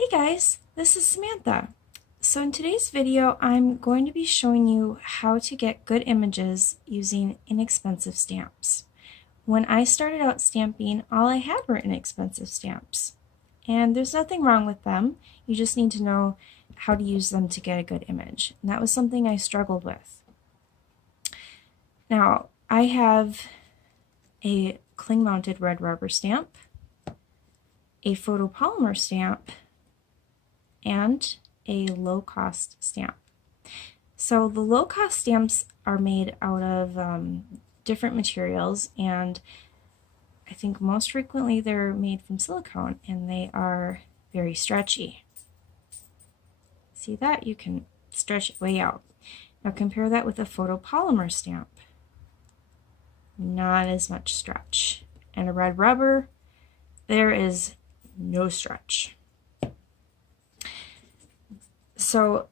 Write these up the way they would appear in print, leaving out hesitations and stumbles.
Hey guys, this is Samantha. So in today's video, I'm going to be showing you how to get good images using inexpensive stamps. When I started out stamping, all I had were inexpensive stamps. And there's nothing wrong with them. You just need to know how to use them to get a good image. And that was something I struggled with. Now, I have a cling-mounted red rubber stamp, a photopolymer stamp, and a low-cost stamp. So the low-cost stamps are made out of different materials, and I think most frequently they're made from silicone, and they are very stretchy. See that? You can stretch it way out. Now compare that with a photopolymer stamp. Not as much stretch. And a red rubber, there is no stretch. So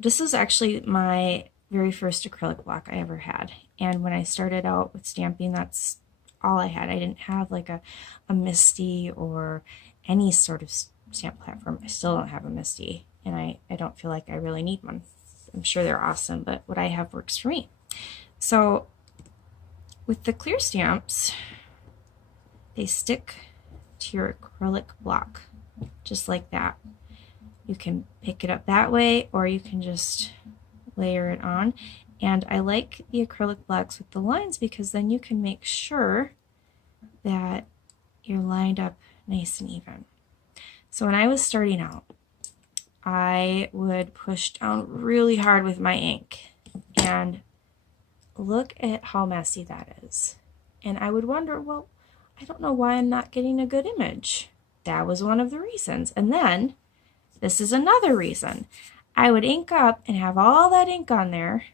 this is actually my very first acrylic block I ever had. And when I started out with stamping, that's all I had. I didn't have like a Misty or any sort of stamp platform. I still don't have a Misty, and I don't feel like I really need one. I'm sure they're awesome, but what I have works for me. So with the clear stamps, they stick to your acrylic block, just like that. You can pick it up that way, or you can just layer it on. And I like the acrylic blocks with the lines because then you can make sure that you're lined up nice and even. So when I was starting out, I would push down really hard with my ink, and look at how messy that is. And I would wonder, well, I don't know why I'm not getting a good image. That was one of the reasons. And then this is another reason. I would ink up and have all that ink on there,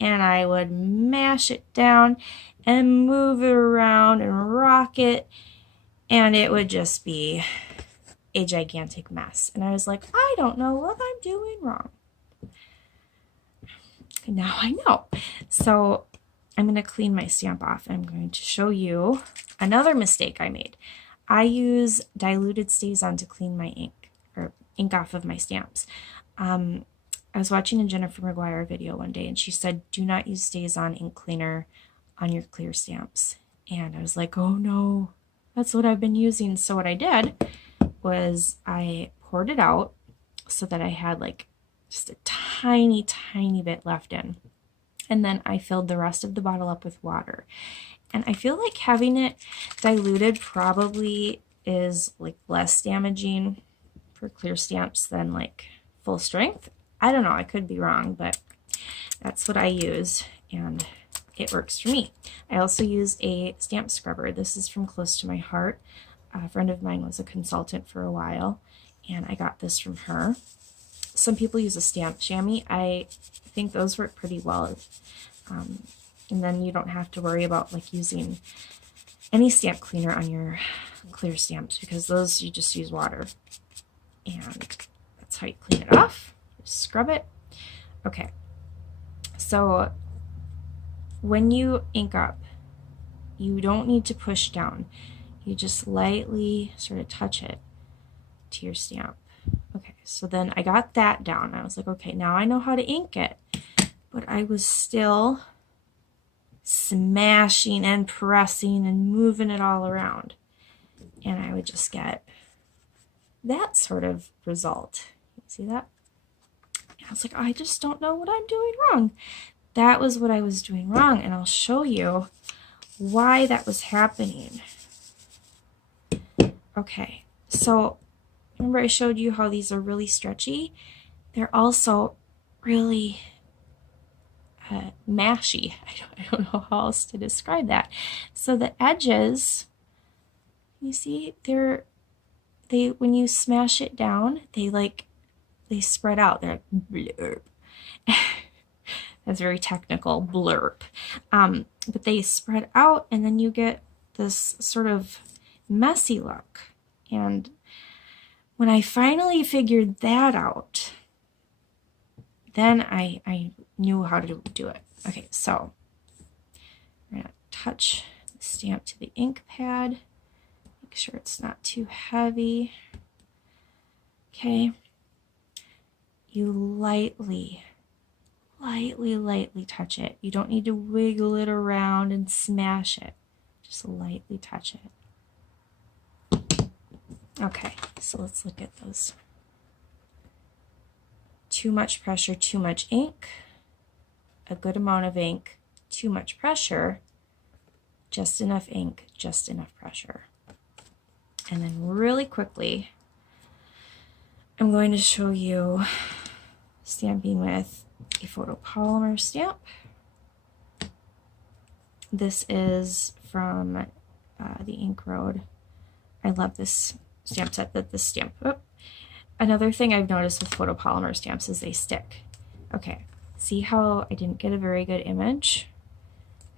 and I would mash it down and move it around and rock it, and it would just be a gigantic mess. And I was like, I don't know what I'm doing wrong. And now I know. So I'm going to clean my stamp off. I'm going to show you another mistake I made. I use diluted StazOn to clean my ink, or ink off of my stamps. I was watching a Jennifer McGuire video one day, and she said, do not use StazOn ink cleaner on your clear stamps. And I was like, oh no, that's what I've been using. So what I did was I poured it out so that I had like just a tiny, tiny bit left in. And then I filled the rest of the bottle up with water. And I feel like having it diluted probably is like less damaging for clear stamps than like full strength. I don't know, I could be wrong, but that's what I use, and it works for me. I also use a stamp scrubber. This is from Close to My Heart. A friend of mine was a consultant for a while, and I got this from her. Some people use a stamp chamois. I think those work pretty well. And then you don't have to worry about like using any stamp cleaner on your clear stamps, because those you just use water. And that's how you clean it off. Just scrub it. Okay. So when you ink up, you don't need to push down. You just lightly sort of touch it to your stamp. Okay, so then I got that down. I was like, okay, now I know how to ink it. But I was still smashing and pressing and moving it all around. And I would just get that sort of result. See that? And I was like, I just don't know what I'm doing wrong. That was what I was doing wrong, and I'll show you why that was happening. Okay, so remember I showed you how these are really stretchy? They're also really mashy. I don't know how else to describe that. So the edges, you see, they when you smash it down, they spread out. They're like blurb. That's very technical, blurb. But they spread out, and then you get this sort of messy look. And when I finally figured that out, then I knew how to do it. Okay, so I'm going to touch the stamp to the ink pad. Make sure it's not too heavy. Okay, you lightly touch it. You don't need to wiggle it around and smash it. Just lightly touch it. Okay, so let's look at those. Too much pressure, too much ink. A good amount of ink, too much pressure. Just enough ink, just enough pressure. And then really quickly, I'm going to show you stamping with a photopolymer stamp. This is from the Ink Road. I love this stamp set, Another thing I've noticed with photopolymer stamps is they stick. Okay, see how I didn't get a very good image?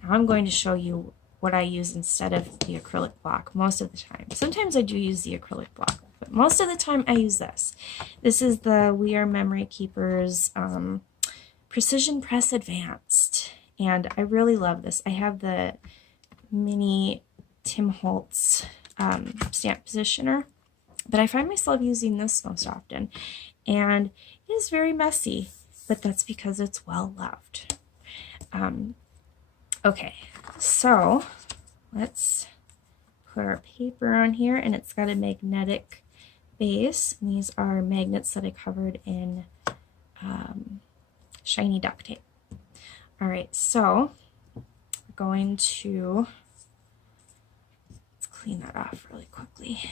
Now I'm going to show you what I use instead of the acrylic block most of the time. Sometimes I do use the acrylic block, but most of the time I use this. This is the We Are Memory Keepers Precision Press Advanced, and I really love this. I have the mini Tim Holtz stamp positioner, but I find myself using this most often, and it is very messy, but that's because it's well loved. Okay, so let's put our paper on here, and it's got a magnetic base, and these are magnets that I covered in shiny duct tape. All right, so we're going to, let's clean that off really quickly.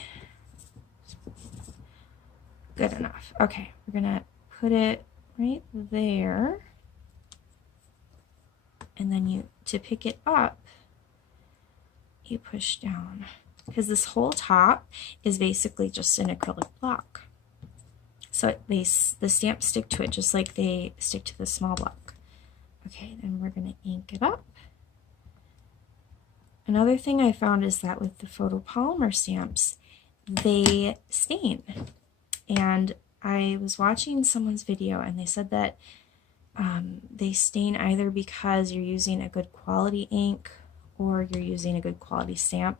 Good enough. Okay, we're gonna put it right there, and then to pick it up, you push down, because this whole top is basically just an acrylic block. So the stamps stick to it just like they stick to the small block. Okay, then we're going to ink it up. Another thing I found is that with the photopolymer stamps, they stain. And I was watching someone's video, and they said that they stain either because you're using a good quality ink or you're using a good quality stamp.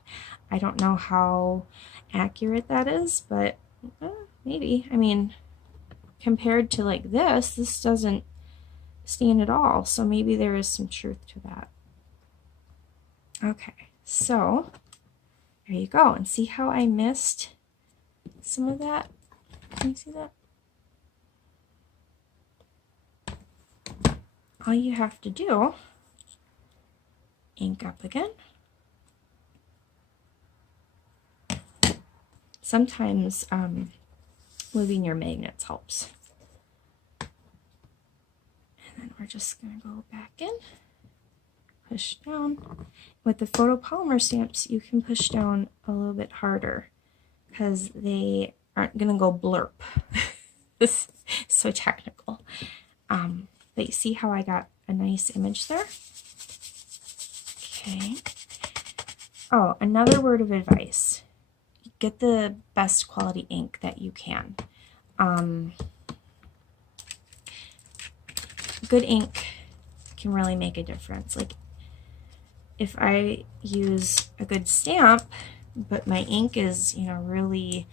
I don't know how accurate that is, but maybe. I mean, compared to like this doesn't stain at all, so maybe there is some truth to that. Okay, so there you go, and see how I missed some of that? Can you see that? All you have to do, ink up again. Sometimes moving your magnets helps. And then we're just going to go back in, push down. With the photopolymer stamps, you can push down a little bit harder because they aren't going to go blurp. This is so technical. But you see how I got a nice image there? Okay. Oh, another word of advice. Get the best quality ink that you can. Good ink can really make a difference. Like, if I use a good stamp, but my ink is, really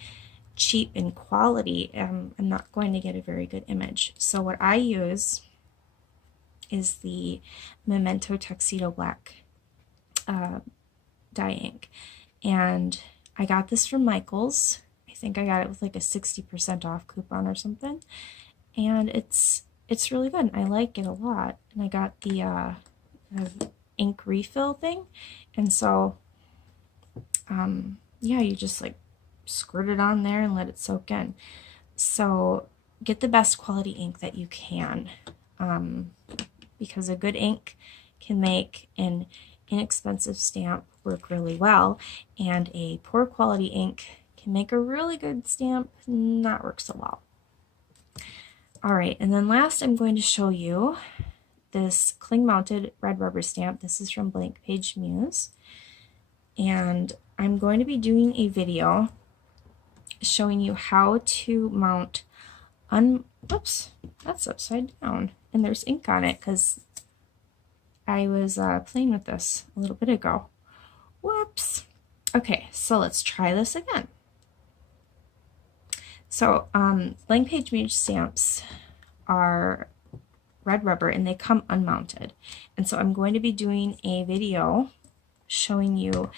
cheap in quality, I'm not going to get a very good image. So what I use is the Memento Tuxedo Black dye ink, and I got this from Michael's. I think I got it with like a 60% off coupon or something, and it's really good. I like it a lot, and I got the ink refill thing, and so yeah, you just like squirt it on there and let it soak in. So get the best quality ink that you can, because a good ink can make an inexpensive stamp work really well, and a poor quality ink can make a really good stamp not work so well. All right, and then last I'm going to show you this cling mounted red rubber stamp. This is from Blank Page Muse, and I'm going to be doing a video showing you how to mount oops, that's upside down, and there's ink on it because I was playing with this a little bit ago. Whoops. Okay, so let's try this again. So blank page muse stamps are red rubber and they come unmounted. And so I'm going to be doing a video showing you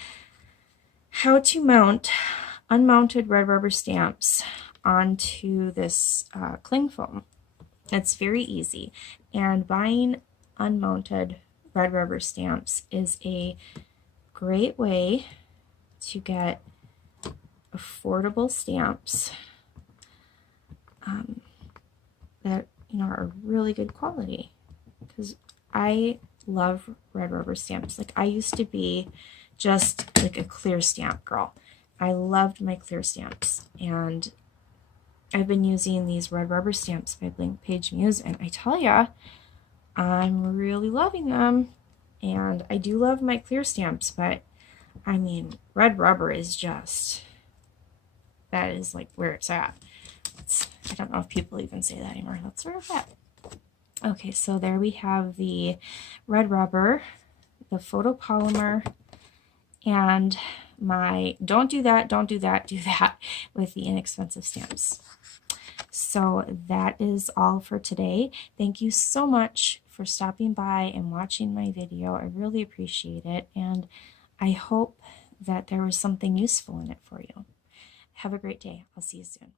how to mount unmounted red rubber stamps onto this cling foam. It's very easy, and buying unmounted red rubber stamps is a great way to get affordable stamps that are really good quality, because I love red rubber stamps. Like, I used to be just like a clear stamp girl. I loved my clear stamps, and I've been using these red rubber stamps by Blank Page Muse, and I tell ya, I'm really loving them. And I do love my clear stamps, but I mean, red rubber is just, that is like where it's at. I don't know if people even say that anymore. That's where it's at. Okay, so there we have the red rubber, the photopolymer, and my don't do that, don't do that, do that with the inexpensive stamps. So that is all for today. Thank you so much for stopping by and watching my video. I really appreciate it, and I hope that there was something useful in it for you. Have a great day. I'll see you soon.